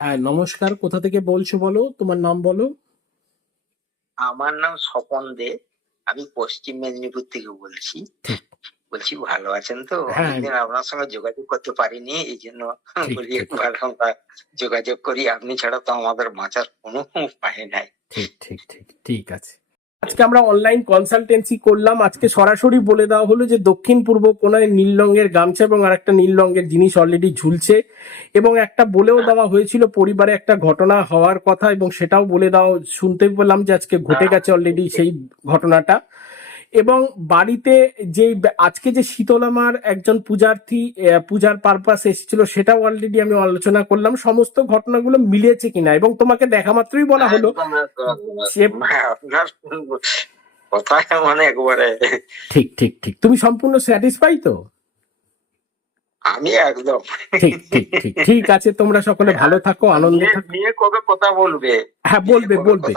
হ্যাঁ নমস্কার। কোথা থেকে বলছো বলো? তোমার নাম বলো। আমার নাম স্বপন দে। আমি পশ্চিম মেদিনীপুর থেকে বলছি। বলছি ভালো আছেন তো? হ্যাঁ। অনেকদিন আপনার সঙ্গে যোগাযোগ করতে পারিনি এই জন্য বলি। একবার আমরা যোগাযোগ করি। আপনি ছাড়া তো আমাদের বাঁচার কোনো উপায় নাই। ঠিক ঠিক ঠিক ঠিক আছে। আজকে আমরা অনলাইন কনসালটেন্সি করলাম। আজকে সরাসরি বলে দেওয়া হলো যে দক্ষিণ পূর্ব কোনায় নীল রঙের গামছা এবং আর একটা নীল রঙের জিনিস অলরেডি ঝুলছে এবং একটা বলেও দেওয়া হয়েছিল, পরিবারে একটা ঘটনা হওয়ার কথা এবং সেটাও বলে দেওয়া, শুনতে পেলাম যে আজকে ঘটে গেছে অলরেডি সেই ঘটনাটা। এবং বাড়িতে যে আজকে যে শীতলামার একজন পূজার্থী পূজার পারপাস এসেছিল সেটাও অলরেডি আমি আলোচনা করলাম। সমস্ত ঘটনাগুলো মিলেছে কিনা? এবং তোমাকে দেখা মাত্রই বলা হলো আপনার কথা মানে একবারে ঠিক ঠিক ঠিক। তুমি সম্পূর্ণ স্যাটিসফাই তো? আমি একদম। ঠিক ঠিক ঠিক। ঠিক আছে তোমরা সকলে ভালো থাকো আনন্দে থাকো। নিয়ে কবে কথা বলবে? হ্যাঁ বলবে বলবে।